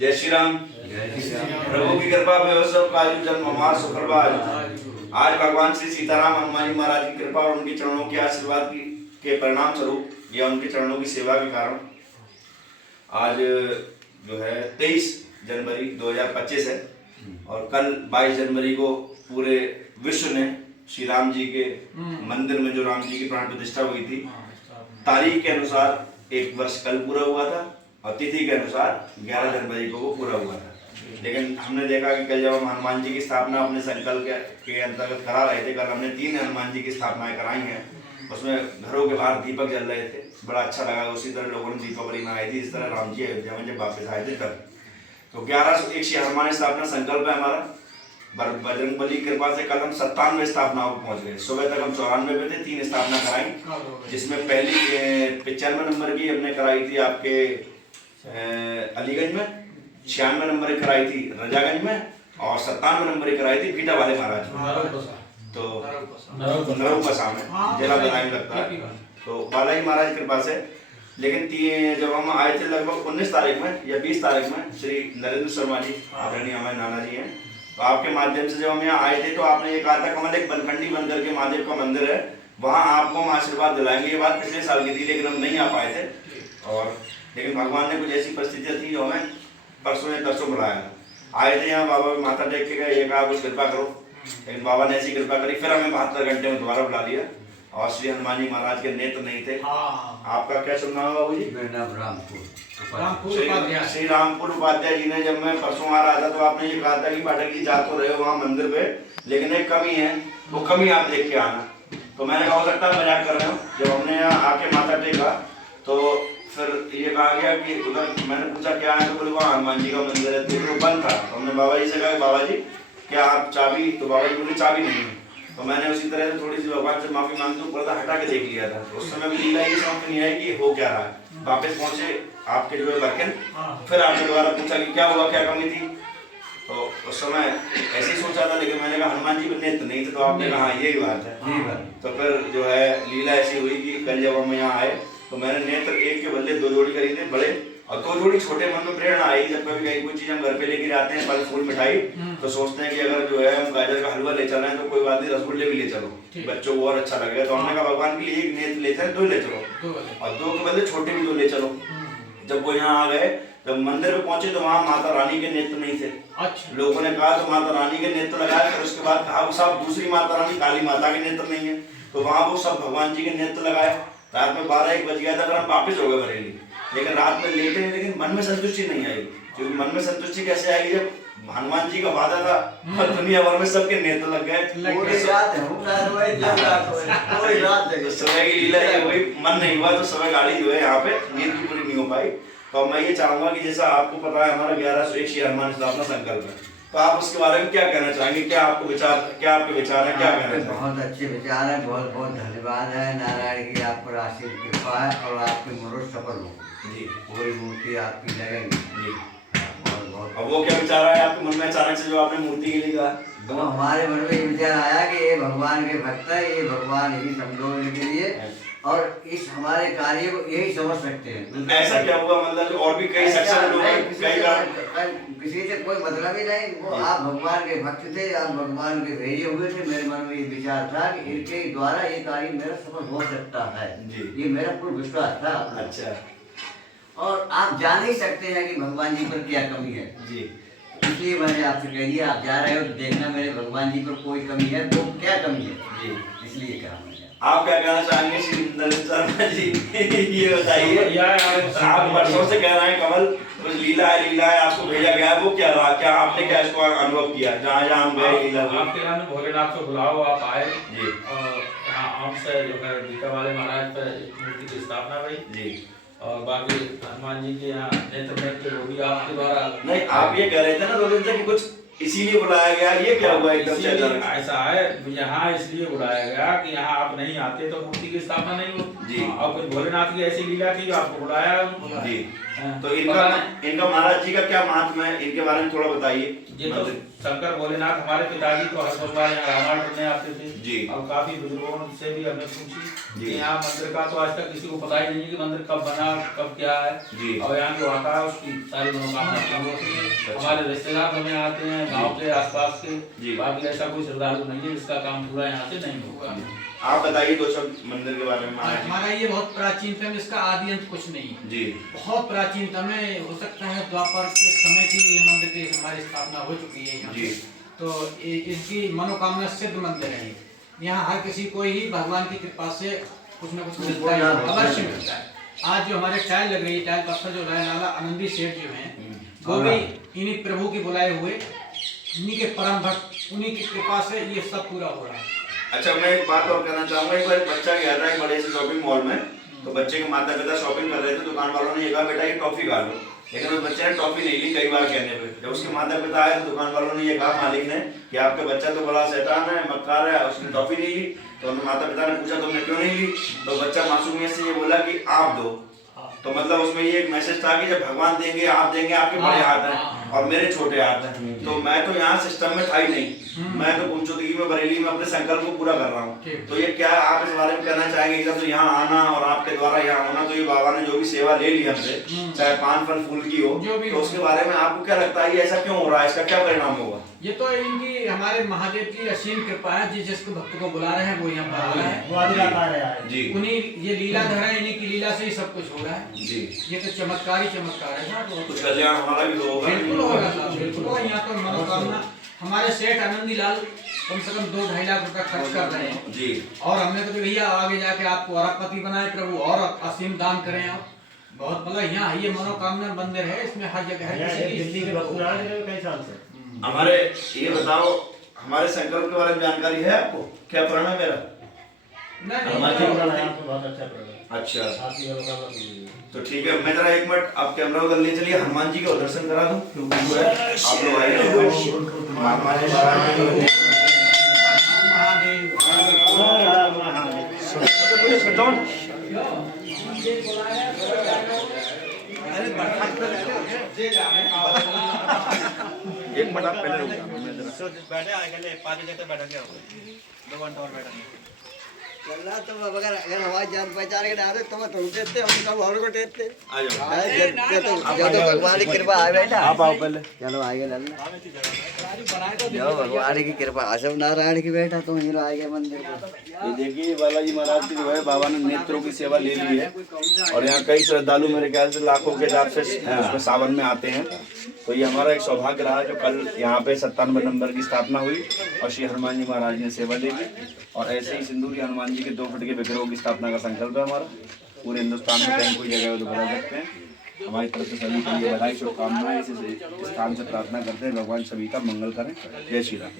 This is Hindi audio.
जय श्री राम। प्रभु की कृपा व्यवस्था काजू जन्म हमार सुप्रभात। आज भगवान श्री सीताराम हनुमान जी महाराज की कृपा और उनके चरणों के आशीर्वाद की के परिणाम स्वरूप या उनके चरणों की सेवा के कारण आज जो है 23 जनवरी 2025 है और कल 22 जनवरी को पूरे विश्व ने श्री राम जी के मंदिर में जो राम जी की प्राण प्रतिष्ठा हुई थी, तारीख के अनुसार एक वर्ष कल पूरा हुआ था और तिथि के अनुसार 11 जनवरी को वो पूरा हुआ था। लेकिन हमने देखा कि कल जब हम हनुमान जी की स्थापना अपने संकल्प के अंतर्गत करा रहे थे, कल हमने 3 हनुमान जी की स्थापनाएं कराई हैं। उसमें घरों के बाहर दीपक जल रहे थे, बड़ा अच्छा लगा। उसी तरह लोगों ने दीपावली मनाई थी, इस तरह राम जी अयोध्या में जब वापस आए थे तब। तो 1101 श्री हनुमान स्थापना संकल्प है हमारा। बजरंगबली की कृपा से कल हम 97 स्थापनाओं पर पहुंच गए। सुबह तक हम 94 पे थे, 3 स्थापना कराई, जिसमें पहली 95 नंबर की हमने कराई थी आपके अलीगंज में, 96 नंबर की कराई थी रजागंज में और 97 नंबर की कराई थी पीटा वाले महाराज। तो नरोपसा में जिला बदायूं लगता है, तो बालाजी महाराज की कृपा से। लेकिन जब हम आए थे लगभग 19 तारीख में या 20 तारीख में, श्री नरेंद्र शर्मा जी आदरणीय हमारे नाना जी हैं, तो आपके माध्यम से जब हम यहाँ आए थे तो आपने ये कहा था कमल एक बनखंडी बन करके महादेव का मंदिर है, वहाँ आपको हम आशीर्वाद दिलाएंगे। ये बात पिछले साल की थी, लेकिन हम नहीं आ पाए थे। और लेकिन भगवान ने कुछ ऐसी परिस्थितियाँ थी जो हमें परसों या तरसों बुलाया। आए थे यहाँ, बाबा भी माथा टेक के गए, ये कहा कुछ कृपा करो, लेकिन बाबा ने ऐसी कृपा करी, फिर हमें 72 घंटे में दोबारा बुला लिया। और श्री हनुमान जी महाराज के नेत्र नहीं थे। आपका क्या शुभ नाम है बाबू जी? मेरा नाम रामपुर। श्री रामपुर उपाध्याय जी ने, जब मैं परसों आ रहा था तो आपने ये कहा था कि पाठक जी जा तो रहे हो वहाँ मंदिर पे, लेकिन एक कमी है, वो कमी आप देख के आना। तो मैंने कहा हो सकता है मजाक कर रहे हो। जब हमने यहाँ आके माथा टेका तो फिर ये कहा गया कि उधर, मैंने पूछा क्या है, तो बोले वहाँ हनुमान जी का मंदिर है, तो बंद था। तो हमने बाबा जी से कहा बाबा जी क्या आप चाबी, तो बाबा जी बोले चाबी नहीं है। तो मैंने उसी तरह से थोड़ी सी भगवान से माफी मांगते हुए पर्दा हटा के देख लिया था। तो उस समय भी लीला ये समझ में नहीं आई कि हो क्या रहा है। वापस पहुंचे आपके जो है बरकन, फिर आपने दोबारा पूछा कि क्या हुआ, क्या कमी थी। तो उस समय ऐसे ही सोचा था, लेकिन मैंने कहा हनुमान जी में नेत्र नहीं थे, तो आपने कहा यही बात है। तो फिर जो है लीला ऐसी हुई कि कल जब हम यहाँ आए तो मैंने नेत्र एक के बदले 2 जोड़ी खरीदे बड़े, और 2 जोड़ी छोटे। मन में प्रेरणा आई, जब कभी कहीं कोई चीज हम घर पे लेके जाते हैं, फल फूल मिठाई, तो सोचते हैं कि अगर जो है हम गाजर का हलवा ले चल रहे हैं तो कोई बात नहीं, रसगुल्ले भी ले चलो, बच्चों को और अच्छा लगेगा। तो हमने कहा भगवान के लिए एक नेत्र लेते हैं, 2 ले चलो, और 2 के बदले छोटे भी 2 ले चलो। जब वो यहाँ आ गए, जब मंदिर में पहुंचे तो वहाँ माता रानी के नेत्र नहीं थे। अच्छा। लोगों ने कहा तो माता रानी के नेत्र लगाए, फिर उसके बाद कहा वो साहब दूसरी माता रानी काली माता के नेत्र नहीं है, तो वहाँ वो सब भगवान जी के नेत्र लगाए। रात में 12-1 बज गया था, फिर हम वापिस हो गए बरेली। लेकिन रात में लेटे हैं, लेकिन मन में संतुष्टि नहीं आई। क्योंकि मन में संतुष्टि कैसे आएगी जब हनुमान जी का वादा था और दुनिया भर में सबके नेत्र लग गए। सुबह की लीला ये हुई, मन नहीं हुआ तो सुबह गाड़ी जो है यहाँ पे नींद भी पूरी नहीं हो पाई। तो मैं ये चाहूंगा कि जैसा आपको पता है हमारा 1101 श्री हनुमान स्थापना संकल्प है, तो आप उसके बारे में क्या कहना चाहेंगे? क्या आपको विचार, क्या आपके विचार है, क्या कहना चाहेंगे? बहुत अच्छे विचार है, बहुत बहुत धन्यवाद है। नारायण की आप पर आशीर्वाद कृपा है और आपकी मनोरथ सफल हो जी, पूरी मूर्ति आपकी लगेगी जी। अब वो क्या विचार आया आपके मन में अचानक से जो आपने मूर्ति के लिए कहा? तो हमारे मन में ये विचार आया कि ये भगवान के भक्त है, ये भगवान ही समझो इनके लिए, और इस हमारे कार्य को यही समझ सकते हैं। ऐसा क्या हुआ, मतलब और भी कई सक्षम लोग हैं, किसी से कोई मतलब ही नहीं, वो आप भगवान के भक्त थे, आप भगवान के भेजे हुए थे। मेरे मन में ये विचार था कि इनके द्वारा ये कार्य मेरा सफल हो सकता है, ये मेरा पूर्ण विश्वास था। अच्छा। और आप जान ही सकते हैं कि भगवान जी पर क्या कमी है जी, इसलिए मैंने आपसे कह दिया आप जा रहे हो तो देखना मेरे भगवान जी पर कोई कमी है तो क्या कमी है जी, इसलिए कहा मैंने। आप क्या कहना चाहेंगे श्री नरेंद्र शर्मा जी? ये बताइए, आप वर्षों से कह रहे हैं कमल कुछ लीला है, आपको भेजा गया है, वो क्या रहा, क्या आपने क्या इसको अनुभव किया? जहाँ जहाँ हम गए लीला आपके यहाँ भोलेनाथ को बुलाओ, आप आए जी, और यहाँ आम से जो है पीटा वाले महाराज पर मूर्ति की स्थापना हुई जी, और बाकी हनुमान जी के यहाँ नेत्र वो भी आपके द्वारा। नहीं, आप ये कह रहे थे ना 2 दिन से कि कुछ इसीलिए बुलाया गया, ये क्या हुआ एकदम से? ऐसा है, यहाँ इसलिए बुलाया गया कि यहाँ आप नहीं आते तो मूर्ति की स्थापना नहीं होती जी। और कुछ भोलेनाथ की ऐसी लीला थी जो आपको बुलाया जी। हाँ। तो इनका महाराज जी का क्या महात्मा है, इनके बारे में थोड़ा बताइए। ये तो शंकर भोलेनाथ हमारे पिताजी तो हर बुधवार यहाँ रामायण पढ़ने आते थे जी। और काफी बुजुर्गों से भी हमने पूछी जी। कि यहाँ मंदिर का तो आज तक किसी को पता ही नहीं है कि मंदिर कब बना, कब क्या है जी। और यहाँ जो आता है उसकी सारी मनोकामना पूरी होती है। हमारे रिश्तेदार हमें आते हैं गाँव के आसपास के, बाकी ऐसा कोई श्रद्धालु नहीं है जिसका काम पूरा यहाँ से नहीं होगा। आप बताइए दोस्तों मंदिर के बारे में। हमारा ये बहुत प्राचीनतम, इसका आदि अंत कुछ नहीं है जी। बहुत प्राचीनतम है। हो सकता है द्वापर के समय की ये मंदिर की हमारी स्थापना हो चुकी है यहाँ जी। तो इसकी मनोकामना सिद्ध मंदिर है। यहाँ हर किसी को ही भगवान की कृपा से कुछ न कुछ मिलता है, अवश्य मिलता है। आज जो हमारे टाइल लग रही है, टाइल पत्थर जो है, नाला आनंदी सेठ जो है वो भी इन्हीं प्रभु के बुलाए हुए, इन्हीं के परम भक्त, उन्हीं की कृपा से ये सब पूरा हो रहा है। अच्छा, मैं एक बात और कहना चाहूंगा। एक बार बच्चा गया था एक बड़े से शॉपिंग मॉल में, तो बच्चे के माता पिता शॉपिंग कर रहे थे, दुकान वालों ने ये कहा बेटा ये टॉफी खा लो, लेकिन उस बच्चे ने टॉफी नहीं ली कई बार कहने पे। जब उसके माता पिता आए तो दुकान वालों ने ये कहा मालिक ने कि आपका बच्चा तो बड़ा शैतान है, मक्कार है, उसने टॉफी नहीं ली। तो माता पिता ने पूछा तुमने क्यों नहीं ली, तो बच्चा मासूमियत से ये बोला कि आप दो। तो मतलब उसमें ये एक मैसेज था कि जब भगवान देंगे आप देंगे, आपके बड़े हाथ हैं और मेरे छोटे हाथ हैं। तो मैं तो यहाँ सिस्टम में था ही नहीं, मैं तो गुमशुदगी में बरेली में अपने संकल्प को पूरा कर रहा हूँ। तो ये क्या आप इस बारे में कहना चाहेंगे कि तो यहाँ आना और आपके द्वारा यहाँ होना, तो ये बाबा ने जो भी सेवा ले ली हमसे, चाहे पान फल फूल की हो, तो उसके बारे में आपको क्या लगता है ये ऐसा क्यों हो रहा है, इसका क्या परिणाम होगा? ये तो इनकी हमारे महादेव की असीम कृपा है। जिसको भक्त को बुला रहे हैं वो यहाँ पर आ रहा है जी। उन्हीं ये लीलाधर है, इन्हीं की लीला से ही सब कुछ हो रहा है जी। ये तो चमत्कार ही चमत्कार है ना। तो कुछ कल्याण हमारा भी होगा। बिल्कुल होगा साहब, बिल्कुल होगा। यहाँ तो मनोकामना हमारे सेठ आनंदी लाल कम से कम 2-2.5 लाख रुपया खर्च कर रहे हैं जी। और हमने तो भैया आगे जाके आपको अरबपति बनाए प्रभु और असीम दान करें आप। बहुत मतलब यहाँ ये मनोकामना मंदिर है, इसमें हर जगह है। दिल्ली के कई साल से हमारे ये बताओ, हमारे संकल्प के बारे में जानकारी है आपको? क्या प्रण है मेरा? अच्छा, तो ठीक है। मैं जरा एक मिनट आप कैमरा उधर ले चलिए, हनुमान जी का दर्शन करा दूं क्योंकि जो है आप लोग एक मिनट आप पहले बैठे आगे पाँच जगह बैठा क्या 2 घंटा और बैठा तो अगर हमारी जान पहचान के डाले तो मैं तुम देते हम सब और को देते आ जाओ। तो भगवान की कृपा है बेटा। आप आओ पहले। चलो आगे लल्ला जो भगवान की कृपा, अशोक नारायण की बेटा तुम हीरो आगे मंदिर को। ये देखिए बालाजी महाराज की जो है बाबा ने नेत्रों की सेवा ले ली है और यहाँ कई श्रद्धालु मेरे ख्याल से लाखों के हिसाब से उसमें सावन में आते हैं। तो ये हमारा एक सौभाग्य रहा जो कल यहाँ पे 97 नंबर की स्थापना हुई और श्री हनुमान जी महाराज ने सेवा ले ली और ऐसे ही सिंदूरी हनुमान जी के 2 फुट के विग्रहों की स्थापना का संकल्प है हमारा। पूरे हिंदुस्तान में कहीं कोई जगह हो तो बता सकते हैं। हमारी तरफ से सभी के लिए बधाई शुभकामनाएं। इस स्थान से प्रार्थना करते हैं भगवान सभी का मंगल करें। जय श्री राम।